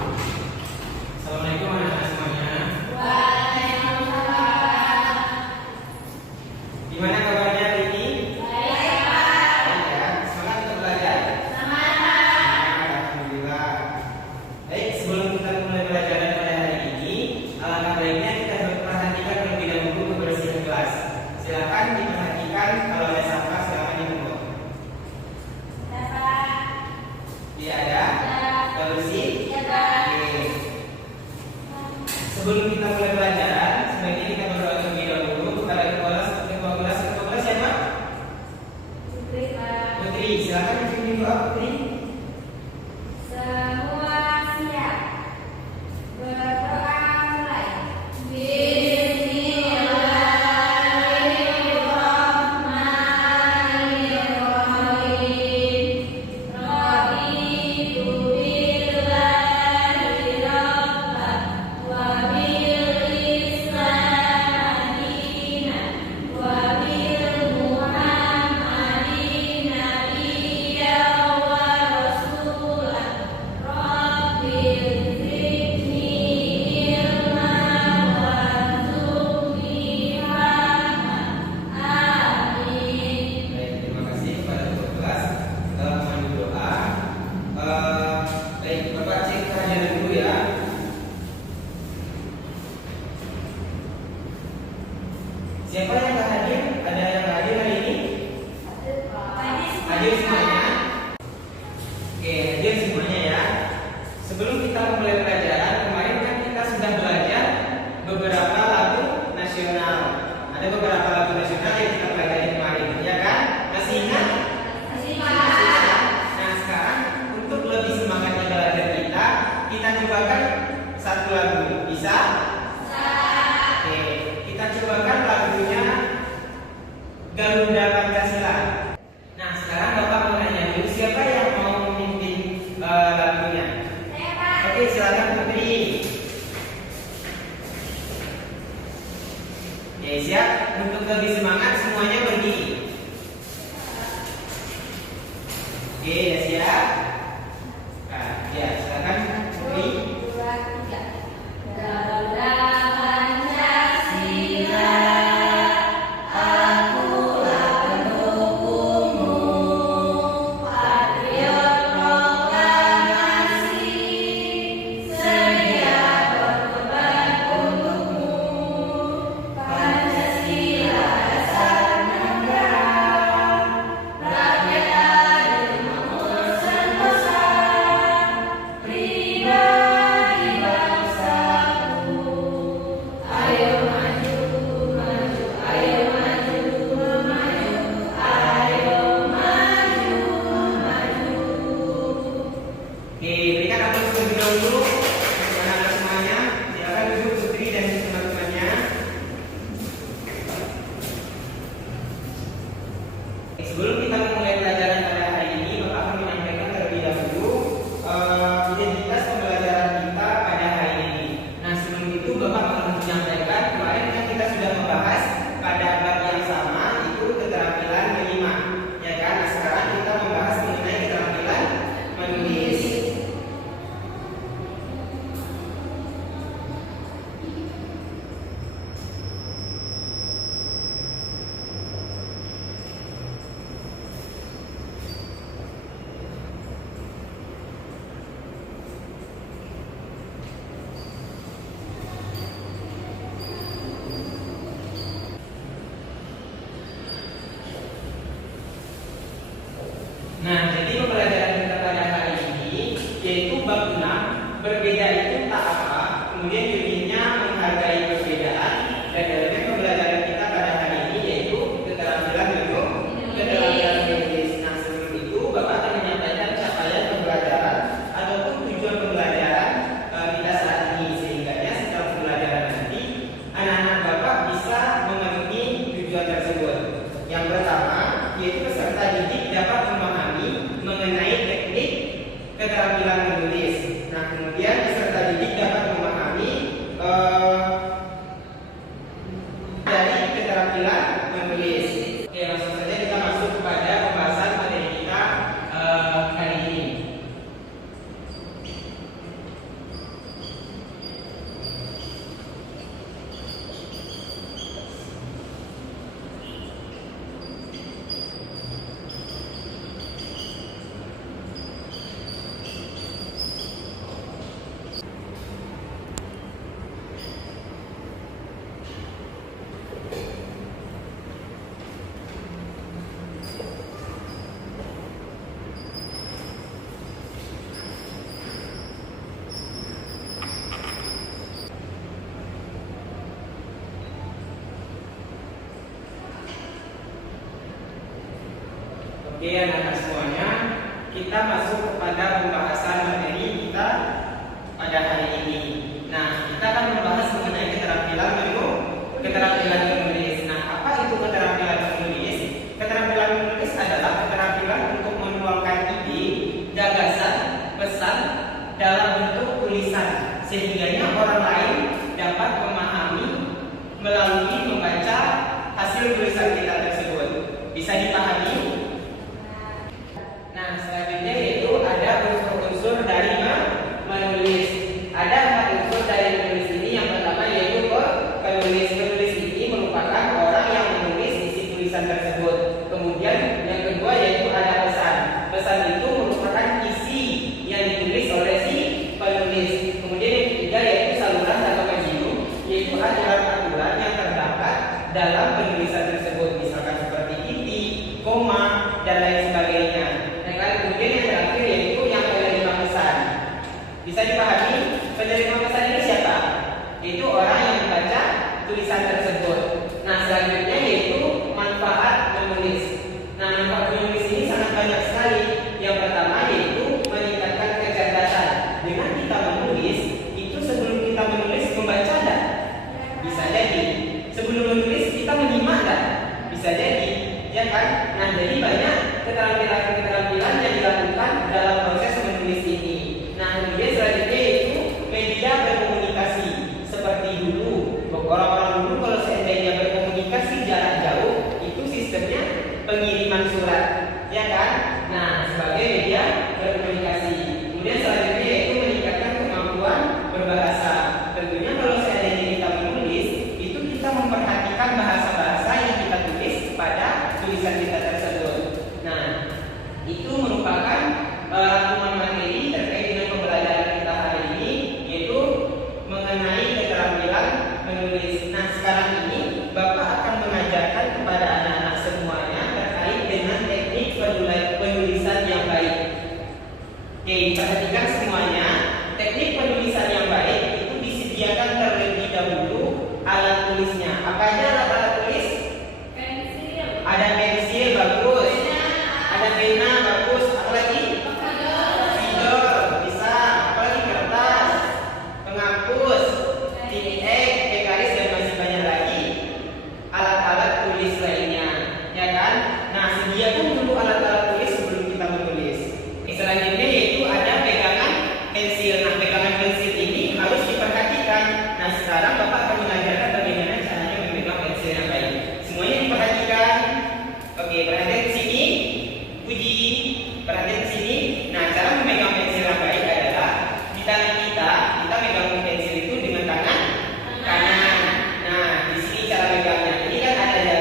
Assalamualaikum anak-anak semuanya. Waalaikumsalam. Gimana kabarnya hari ini? Baik, Pak. Baik ya. Semangat untuk belajar? Semangat. Alhamdulillah. Baik, sebelum kita mulai pelajaran pada hari ini, alangkah baiknya kita perhatikan terlebih dahulu kebersihan kelas. Silakan diperhatikan, kalau ada sampah silakan dipungut. Ya, Pak. Tidak ada? Sudah bersih? Ya, Pak. Oke. Sebelum kita mulai pelajaran, sebaiknya kita berdoa terlebih dahulu kepada ketua kelas siapa? Putri, Pak. Putri, silakan dipimpin doa Putri. Semua siap. Berdoa mulai. Bismillahirrahmanirrahim. Raditu billahi rabban wa bil Islam dinan wa bil Muhammadin nabiyyan wa rasulan. Rabbil zidni ilman warzuqni fahman. Amin. Baik, terima kasih kepada ketua kelas telah memandu doa. Baik, Bapak cek kehadiran dulu ya. Siapa yang tak hadir? Ada yang tak hadir hari ini? Hadir semuanya? Oke, hadir semuanya ya. Sebelum kita mulai pelajaran, kemarin kan kita sudah belajar beberapa lagu nasional. Ada beberapa lagu nasional yang kita pelajari kemarin, ya kan? Masih ingat? Nah, sekarang untuk lebih semangatnya belajar kita cobakan satu lagu. Bisa? Oke, kita cobakan lagunya Garuda Pancasila. Nah, sekarang Bapak mau nanya dulu, siapa yang mau memimpin lagunya? Oke, silakan Putri. Oke, siap. Untuk lebih semangat semuanya berdiri. Oke, ya siap. Nah, ya silakan Putri. Garuda Pancasila, akulah pendukungmu, patriot proklamasi, sedia berkorban untukmu. Pancasila dasar negara, rakyat adil makmur sentosa, pribadi bangsaku. Ayo maju, maju, ayo maju, maju, ayo maju, maju. Oke, berikan aplaus terlebih dahulu untuk anak-anak semuanya. Silakan duduk Putri dan teman-temannya. Sebelum kita memulai pelajaran pada hari ini, Bapak akan menyampaikan terlebih dahulu identitas pembelajaran kita pada hari ini. Nah, sebelum itu Bapak akan menyampaikan kemarin kan kita sudah membahas pada bab yang sama, itu keterampilan menyimak, ya kan? Nah, sekarang kita membahas mengenai keterampilan menulis. Nah, jadi pembelajaran kita pada hari ini yaitu bab 6, berbeda itu tak apa, kemudian judulnya menghargai perbedaan, dan dalamnya pembelajaran kita pada hari ini yaitu keterampilan menulis. Nah, sebelum itu Bapak akan menyampaikan capaian pembelajaran ataupun tujuan pembelajaran kita saat ini, sehingga setelah pembelajaran nanti anak-anak Bapak bisa memenuhi tujuan tersebut. Yang pertama yaitu peserta didik dapat memahami, Oke, anak-anak semuanya, kita masuk kepada pembahasan materi kita pada hari ini. Nah, kita akan membahas mengenai keterampilan menulis. Nah, apa itu keterampilan menulis? Keterampilan menulis adalah keterampilan untuk menuangkan ide, gagasan, pesan dalam bentuk tulisan, sehingganya orang lain dapat memahami melalui membaca hasil tulisan kita tersebut. Bisa dipahami? Nah, selanjutnya yaitu ada unsur-unsur dari menulis. Ada 4 unsur dari menulis ini. Yang pertama yaitu penulis. Penulis ini merupakan orang yang menulis isi tulisan tersebut. Kemudian yang kedua yaitu ada pesan. Pesan itu merupakan isi yang ditulis oleh si penulis. Kemudian yang ketiga yaitu saluran atau penyium, yaitu aturan-aturan yang terdapat dalam penulisan tersebut, misalkan seperti titik, koma, dan lain sebagainya. Kemudian yang terakhir yaitu yang penerima pesan. Bisa dipahami? Penerima pesan ini siapa? Yaitu orang yang membaca tulisan tersebut. Nah, selanjutnya yaitu manfaat menulis. Nah, manfaat menulis ini sangat banyak sekali. Yang pertama yaitu meningkatkan kecerdasan. Dengan kita menulis, itu sebelum kita menulis membaca enggak? Bisa jadi. Sebelum menulis kita menyimak enggak? Bisa jadi, ya kan? Nah, jadi banyak keterampilan yang dilakukan dalam proses menulis ini. Nah, kemudian selanjutnya yaitu media berkomunikasi. Seperti dulu, orang-orang dulu kalau seandainya berkomunikasi jarak jauh, itu sistemnya pengiriman surat, ya kan? Nah, sebagai media berkomunikasi. Kemudian selanjutnya yaitu meningkatkan kemampuan berbahasa. Tentunya kalau seandainya kita menulis, itu kita memperhatikan bahasa-bahasa yang kita tulis pada tulisan kita tersebut. Nah, itu merupakan rangkuman materi terkait dengan pembelajaran kita hari ini, yaitu mengenai keterampilan menulis. Nah, sekarang ini Bapak akan mengajarkan kepada anak-anak semuanya terkait dengan teknik penulisan yang baik. Oke, perhatikan semuanya. Teknik penulisan yang baik itu disediakan terlebih dahulu alat tulisnya. Apa aja alat tulis? Pensil. Ada pensil, bagus. Ada pena, bagus. Apa lagi? Spidol, bisa. Apa lagi? Kertas, penghapus, titik, garis, dan masih banyak lagi alat-alat tulis lainnya, ya kan? Nah, sediakan dulu alat-alat tulis sebelum kita menulis. Selanjutnya yaitu ada pegangan pensil. Nah, pegangan pensil ini harus diperhatikan. Nah, sekarang Bapak akan mengajarkan bagaimana caranya memegang pensil yang baik. Semuanya diperhatikan. Oke, perhatian ke sini. Puji. Perhatian ke sini. Nah, cara memegang pensil yang baik adalah di tangan kita megang pensil itu dengan tangan kanan. Nah, di sini cara megangnya. Ini kan ada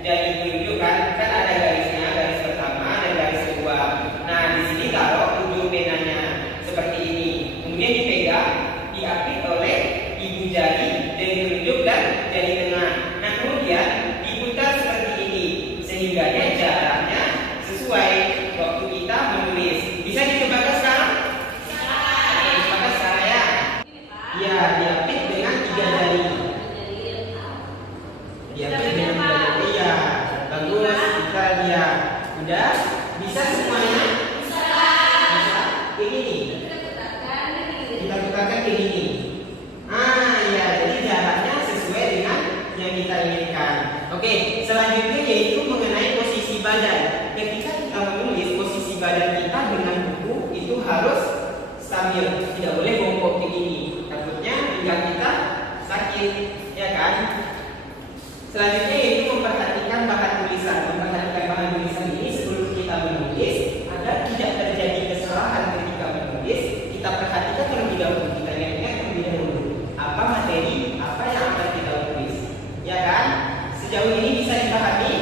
jari telunjuk kan ada garisnya, garis pertama dan garis kedua. Nah, di sini taruh ujung penanya seperti ini. Kemudian dipegang, diapit oleh ibu jari, jari telunjuk dan jari tengah. Nah, kemudian diputar seperti ini sehingga jaraknya sesuai waktu kita menulis. Bisa ditebakkan sekarang? Ditebakkan sekarang ya? Iya, diapit dengan 3 jari. Diapit dengan 3 jari. Iya, bagus. Kita lihat. Udah? Bisa semuanya? Bisa. Kayak gini. Kita putarkan kayak gini. Iya, jadi jaraknya sesuai dengan yang kita inginkan. Oke, selanjutnya yaitu mengenai posisi badan. Ketika kita menulis, posisi badan kita dengan buku itu harus stabil, tidak boleh bongkok kayak gini. Takutnya pinggang kita sakit, ya kan? Selanjutnya yaitu memperhatikan bahan tulisan. Memperhatikan bahan tulisan ini sebelum kita menulis agar tidak terjadi kesalahan ketika menulis. Kita perhatikan terlebih dahulu, kita ingat terlebih dahulu apa materi, apa yang akan kita tulis, ya kan? Sejauh ini bisa dipahami?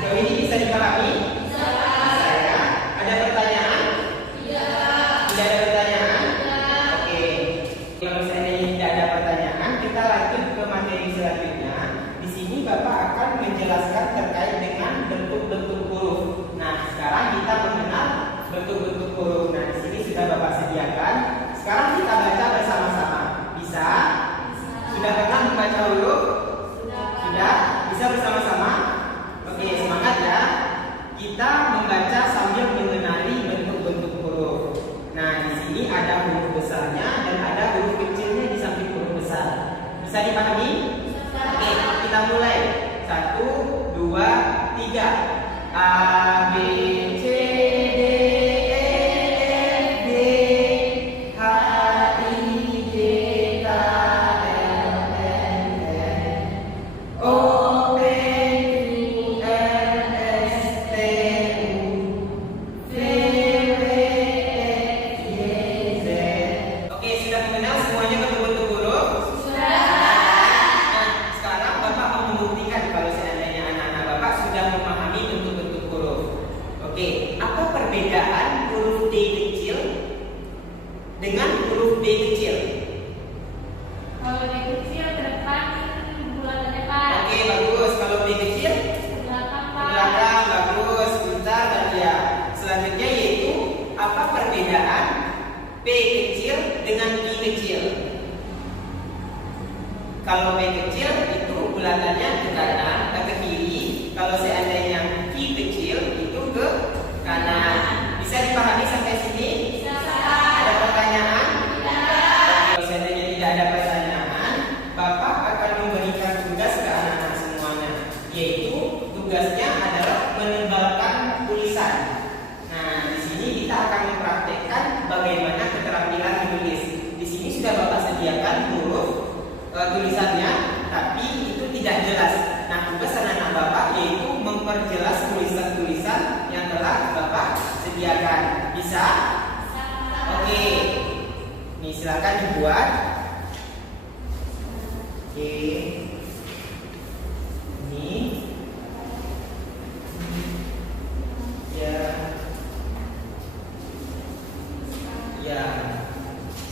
Sejauh ini bisa dipahami? Bisa ya? Ada pertanyaan? Tidak ada pertanyaan? Oke. Kalau seandainya tidak ada pertanyaan, kita lanjut ke materi selanjutnya. Di sini Bisa dipahami? Oke, kita mulai. 1, 2, 3. A, B, C, D, E, F, G, H, I, J, K, L, M, N, O, P, Q, R, S, T, U, V, W, X, Y, Z. Oke, sudah mengenal semuanya bentuk-bentuk huruf? Nah, sekarang Bapak mau membuktikan kalau seandainya anak-anak Bapak sudah memahami bentuk-bentuk huruf. Oke, apa perbedaan huruf D kecil dengan huruf B kecil? Kalau D kecil ke depan, bulan ke depan. Oke, bagus. Kalau B kecil Ke belakang, ke Pak. belakang, bagus. Pintar dan ya. Selanjutnya yaitu apa perbedaan P kecil dengan I kecil? Kalau P kecil itu bulatannya ke kanan, ke kiri. Kalau seandainya Q kecil itu ke kanan. Bisa dipahami sampai sini? Bisa, Pak. Ada pertanyaan? Tidak. Kalau seandainya tidak ada pertanyaan, Bapak akan memberikan tugas ke anak-anak semuanya, yaitu tugasnya adalah menebalkan tulisan. Nah, di sini kita akan mempraktekkan bagaimana keterampilan menulis. Di sini sudah Bapak sediakan huruf tulisannya, tapi itu tidak jelas. Nah, tugas anak-anak Bapak yaitu memperjelas tulisan-tulisan yang telah Bapak sediakan. Bisa? Oke. Nih, silakan dibuat. Oke. Ini. Ya. Ya.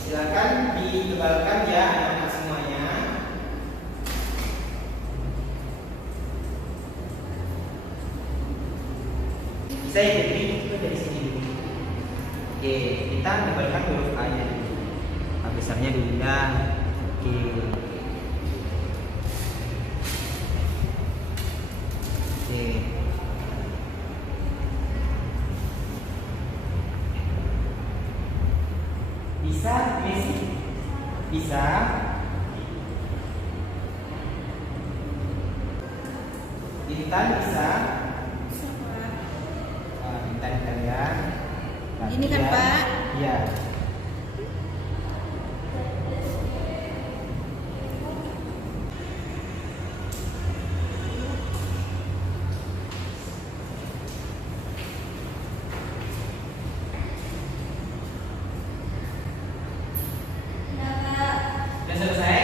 Silakan ditebalkan ya anak-anak semuanya. Bisa ya, Putri? Itu dari sini dulu. Oke, kita tebalkan huruf A nya dulu. A besarnya dulu dah. Oke. Oke. Bisa, Messi? Bisa. Intan bisa. Intan kalian. Ini kan, Pak? Iya. Sudah selesai?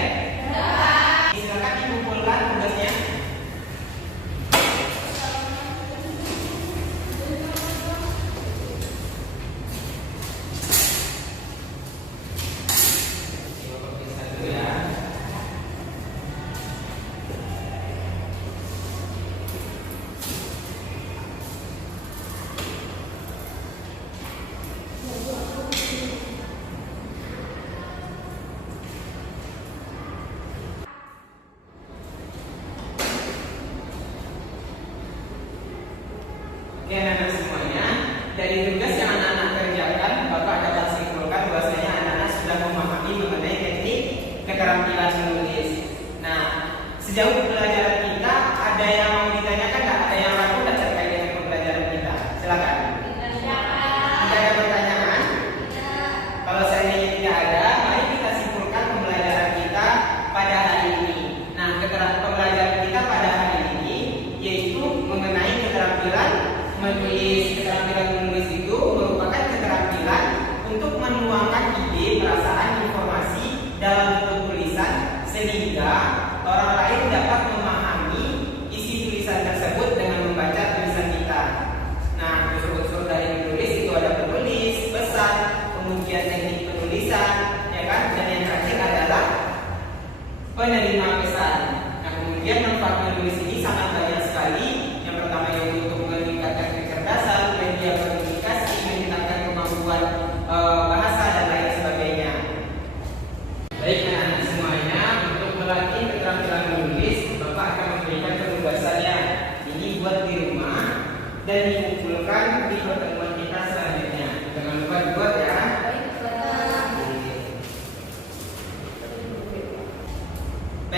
Silakan dikumpulkan tugasnya.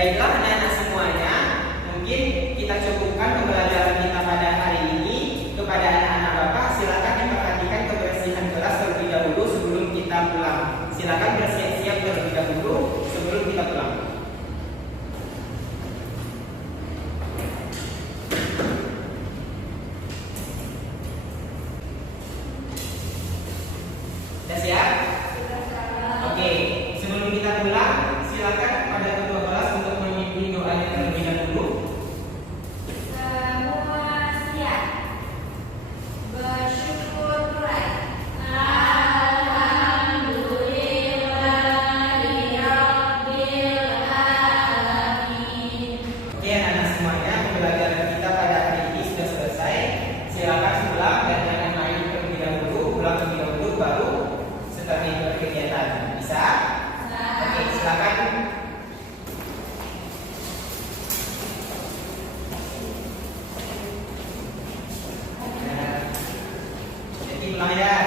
Baiklah anak-anak semuanya, mungkin kita cukupkan pembelajaran kita pada hari ini. Kepada anak-anak Bapak, silakan diperhatikan kebersihan kelas terlebih dahulu sebelum kita pulang. Silakan bersiap-siap terlebih dahulu sebelum kita pulang. Sudah siap? Oke, sebelum kita pulang, silakan pada ketua kelas untuk memimpin doanya terlebih dahulu. Semua siap. Bersyukur mulai. Oke anak-anak semuanya, pembelajaran kita pada hari ini sudah selesai. Silakan pulang dan jangan main terlebih dahulu, pulang terlebih dahulu baru setelah ikut kegiatan. Bisa? Oke, silakan. Jadi pulang ya.